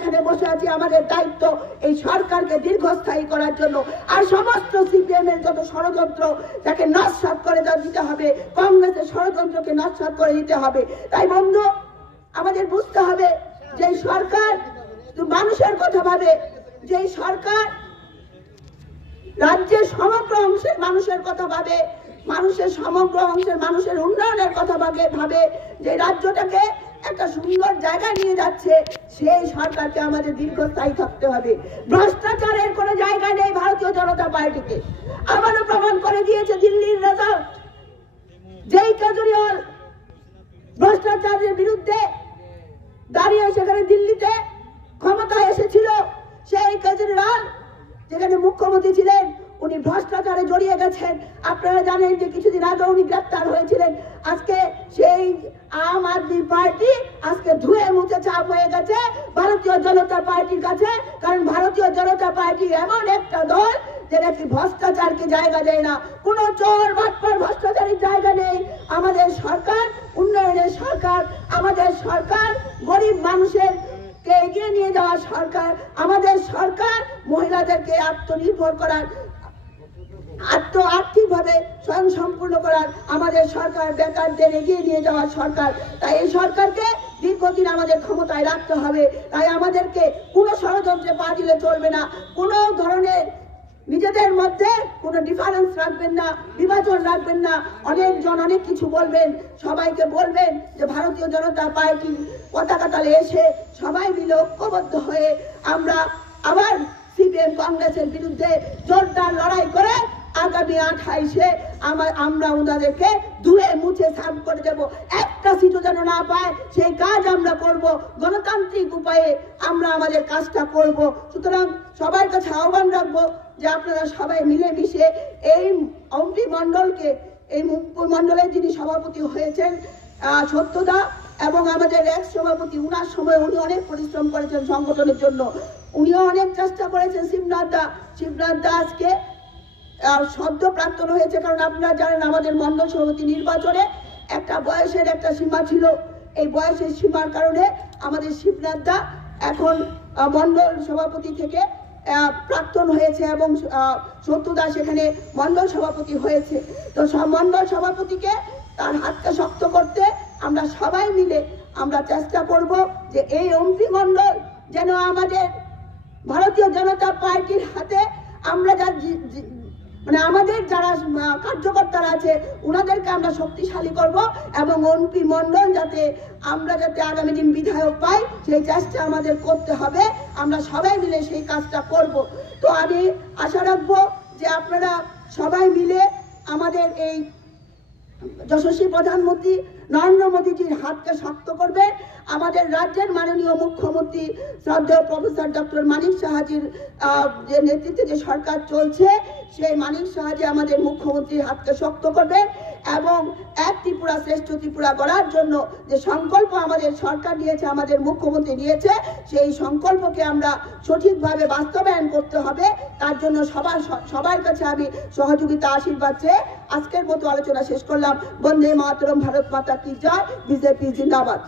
এখানে বসে আছি, আমাদের দায়িত্ব এই সরকারকে দীর্ঘস্থায়ী করার জন্য। আর সমস্ত সিপিএম এর যত ষড়যন্ত্র তাকে নস্যাৎ করে দিতে হবে, কংগ্রেসের ষড়যন্ত্রকে নস্যাৎ করে দিতে হবে। তাই বন্ধু, আমাদের বুঝতে হবে যে সরকার মানুষের কথা ভাবে, যে সরকার রাজ্যের সমগ্র অংশের মানুষের কথা ভাবে, মানুষের সমগ্র অংশের মানুষের উন্নয়নের কথা ভাবে, যে রাজ্যটাকে একটা সুন্দর জায়গায় নিয়ে যাচ্ছে, সেই সরকারকে আমাদের দীর্ঘস্থায়ী থাকতে হবে। ভ্রষ্টাচারের কোনো জায়গা নেই ভারতীয় জনতা পার্টিতে। আবারও প্রমাণ করে দিয়েছে দিল্লির রেজাল্ট। যেই কেজরিওয়াল ভ্রষ্টাচারের বিরুদ্ধে দাঁড়িয়ে সেখানে দিল্লিতে ক্ষমতায় এসেছিল, সেই কেজরিওয়াল যেখানে মুখ্যমন্ত্রী ছিলেন উনি ভ্রষ্টাচারে জড়িয়ে গেছেন। আপনারা জানেন যে কিছুদিন আগে উনি গ্রেপ্তার হয়েছিলেন। আজকে সেই আম আদমি পার্টি আজকে ধুয়ে মুছে চাপ হয়ে গেছে ভারতীয় জনতা পার্টির কাছে, কারণ ভারতীয় জনতা পার্টি এমন একটা দল যে নাকি ভ্রষ্টাচারকে জায়গা দেয় না। কোন চোর বাটপার ভ্রষ্টাচারের জায়গা নেই। আমাদের সরকার উন্নয়নের সরকার, আমাদের সরকার গরিব মানুষের কে এগিয়ে নিয়ে যাওয়া সরকার, আমাদের সরকার মহিলাদেরকে আত্মনির্ভর করার, আর্থিকভাবে স্বয়ং সম্পূর্ণ করার আমাদের সরকার, বেকারদের এগিয়ে নিয়ে যাওয়ার সরকার। তাই এই সরকারকে দীর্ঘদিন আমাদের ক্ষমতায় রাখতে হবে। তাই আমাদেরকে কোনো ষড়যন্ত্রে পা দিলে চলবে না। কোনো ধরনের নিজেদের মধ্যে কোনো ডিফারেন্স রাখবেন না, বিভাজন রাখবেন না। অনেকজন অনেক কিছু বলবেন, সবাইকে বলবেন যে ভারতীয় জনতা পার্টি পতাকা তলে এসে সবাই মিলে ঐক্যবদ্ধ হয়ে আমরা আবার সিপিএম কংগ্রেসের বিরুদ্ধে জোরদার লড়াই করে আগামী 28-এ আমরা ওনাদেরকে ধুয়ে মুছে সাফ করে দেব। একটা সিটও যেন না পায় সেই কাজ আমরা করব। গণতান্ত্রিক উপায়ে আমরা আমাদের কাজটা করব। সুতরাং সবার কাছে আহ্বান রাখবো যে আপনারা সবাই মিলেমিশে এই অম্পি মন্ডলকে, এই মন্ডলের যিনি সভাপতি হয়েছেন সত্যদা এবং আমাদের এক্স সভাপতি, উনার সময় উনি অনেক পরিশ্রম করেছেন সংগঠনের জন্য, উনিও অনেক চেষ্টা করেছেন। শিবনাথ দা আজকে সদ্য প্রাক্তন হয়েছে, কারণ আপনারা জানেন আমাদের মন্ডল সভাপতি নির্বাচনে একটা বয়সের একটা সীমা ছিল। এই বয়সের সীমার কারণে আমাদের শিবনাথ দা এখন মন্ডল সভাপতি থেকে প্রাক্তন হয়েছে এবং সত্যদা সেখানে মন্ডল সভাপতি হয়েছে। তো মন্ডল সভাপতিকে তার হাতটা শক্ত করতে আমরা সবাই মিলে আমরা চেষ্টা করব যে এই এমপি মন্ডল যেন আমাদের ভারতীয় জনতা পার্টির হাতে আমরা আমাদের যারা কার্যকর্তারা আছে ওনাদেরকে আমরা শক্তিশালী করব এবং এমপি মন্ডল যাতে আগামী দিন বিধায়ক পাই সেই চেষ্টা আমাদের করতে হবে। আমরা সবাই মিলে সেই কাজটা করব। তো আমি আশা রাখবো যে আপনারা সবাই মিলে আমাদের এই যশস্বী প্রধানমন্ত্রী নরেন্দ্র মোদীজির হাতকে শক্ত করবে। আমাদের রাজ্যের মাননীয় মুখ্যমন্ত্রী শ্রদ্ধেয় প্রফেসর ডক্টর মানিক সাহাজির যে নেতৃত্বে যে সরকার চলছে, সেই মানিক সাহাজি আমাদের মুখ্যমন্ত্রীর হাতকে শক্ত করবেন এবং এক ত্রিপুরা শ্রেষ্ঠ ত্রিপুরা গড়ার জন্য যে সংকল্প আমাদের সরকার নিয়েছে, আমাদের মুখ্যমন্ত্রী নিয়েছে, সেই সংকল্পকে আমরা সঠিকভাবে বাস্তবায়ন করতে হবে। তার জন্য সবার কাছে আমি সহযোগিতা আশীর্বাদ চেয়ে আজকের মতো আলোচনা শেষ করলাম। বন্দে মাতরম, ভারত মাতা কি জয়, বিজেপি জিন্দাবাদ।